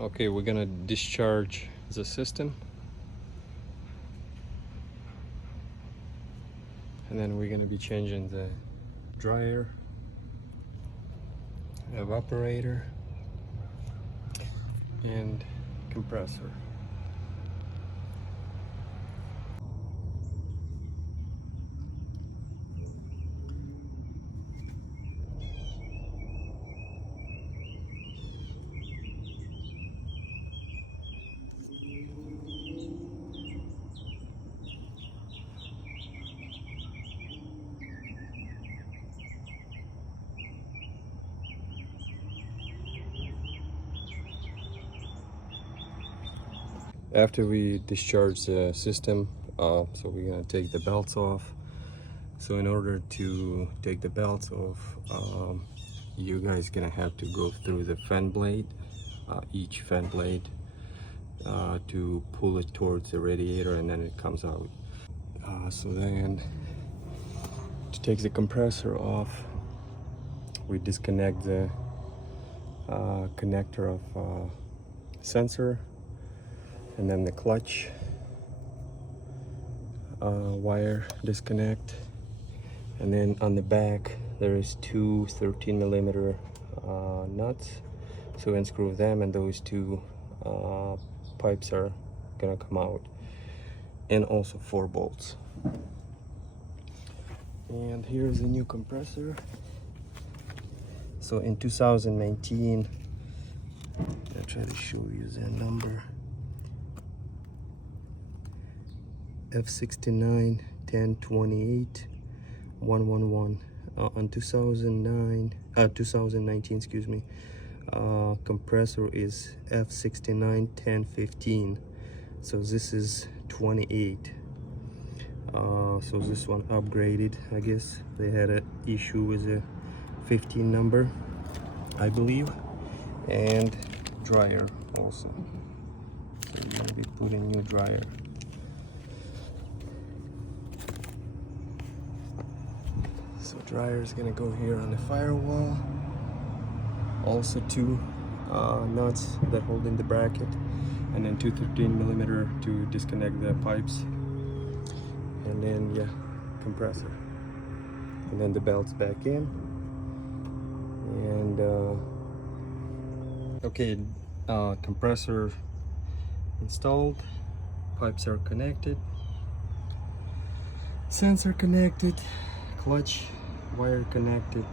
Okay, we're gonna discharge the system, and then we're gonna be changing the dryer, evaporator, and compressor. After we discharge the system, so we're gonna take the belts off. So in order to take the belts off, you guys gonna have to go through the fan blade, each fan blade, to pull it towards the radiator, and then it comes out. So then, to take the compressor off, we disconnect the connector of sensor, and then the clutch wire disconnect, and then on the back there is two 13mm nuts, so unscrew them, and those two pipes are gonna come out, and also 4 bolts. And here's the new compressor. So in 2019, I'll try to show you the number, F69 1028 111. On 2019, excuse me, compressor is F69 1015. So this is 28. So this one upgraded. I guess they had an issue with the 15 number, I believe. And dryer also. So we're gonna be putting new dryer. So dryer is gonna go here on the firewall. Also 2 nuts that hold in the bracket, and then 2 13mm to disconnect the pipes, and then yeah, compressor, and then the belts back in. And okay, compressor installed, pipes are connected, sensor connected, clutch wire connected,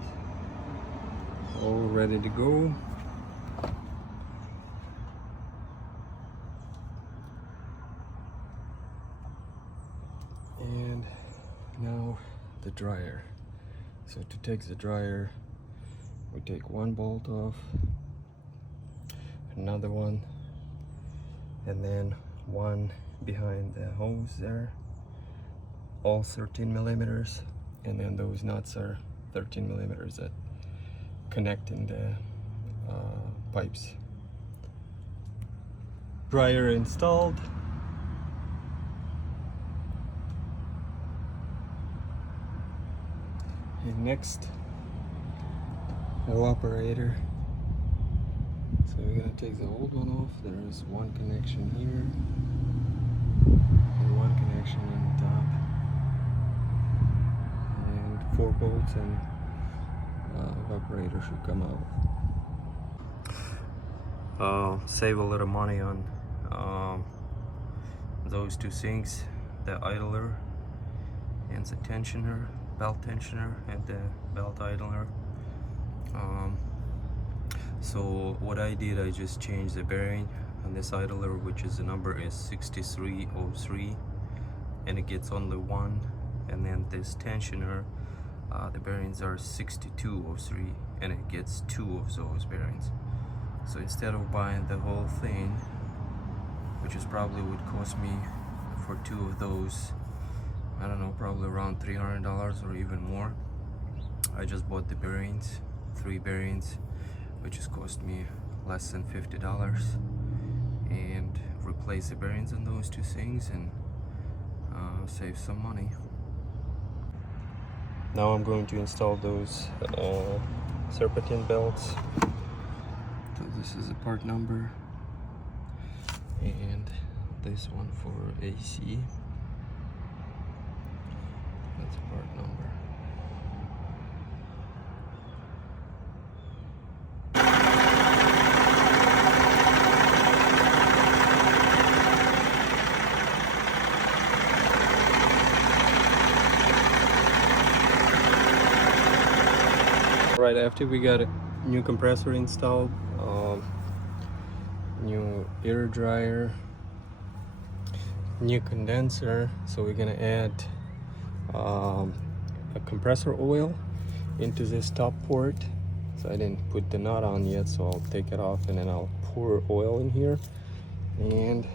all ready to go. And now the dryer. So to take the dryer, we take 1 bolt off, another one, and then 1 behind the hose there, all 13mm, and then those nuts are 13mm that connect in the pipes. Dryer installed. And next, evaporator. So we're gonna take the old one off. There is 1 connection here and 1 connection on top, and 4 bolts, and evaporator should come out. Save a little money on those 2 sinks, the idler and the tensioner, belt tensioner, and the belt idler. So what I did, I just changed the bearing on this idler, which is the number is 6303, and it gets only 1, and then this tensioner, the bearings are 6203, and it gets 2 of those bearings. So instead of buying the whole thing, which is probably would cost me for 2 of those, I don't know, probably around $300 or even more, I just bought the bearings, 3 bearings, which has cost me less than $50, and replace the bearings on those 2 things and save some money. Now I'm going to install those serpentine belts. So this is the part number, this one for AC. That's part number. Right after we got a new compressor installed, new air dryer, new condenser, so we're gonna add a compressor oil into this top port. So I didn't put the nut on yet, so I'll take it off and then I'll pour oil in here. And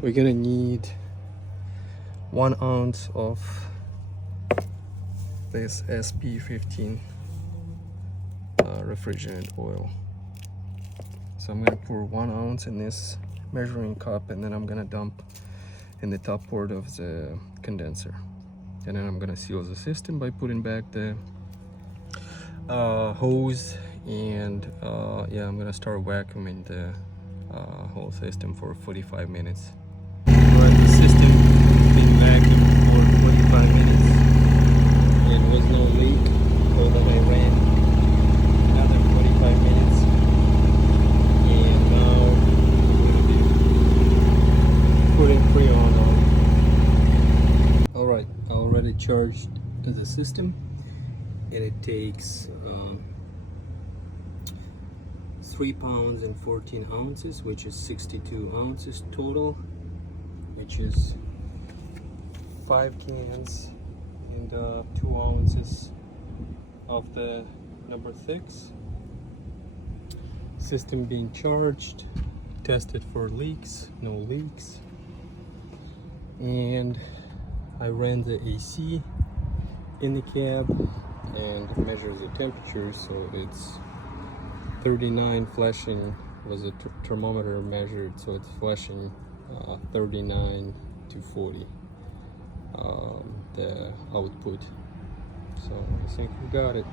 we're gonna need 1 ounce of this SP15 refrigerant oil. So I'm gonna pour 1 ounce in this measuring cup, and then I'm gonna dump in the top port of the condenser, and then I'm gonna seal the system by putting back the hose, and yeah, I'm gonna start vacuuming the whole system for 45 minutes. Alright, the system been vacuumed for 45 minutes. There was no leak, so then I ran another 45 minutes, and now I'm going to be putting Freon on. Alright, I already charged the system, and it takes 3 pounds and 14 ounces, which is 62 ounces total, which is 5 cans and 2 ounces of the number 6. System being charged, tested for leaks, no leaks, and I ran the AC in the cab and measures the temperature, so it's 39 flashing, was a thermometer measured, so it's flashing 39 to 40 the output. So I think we got it.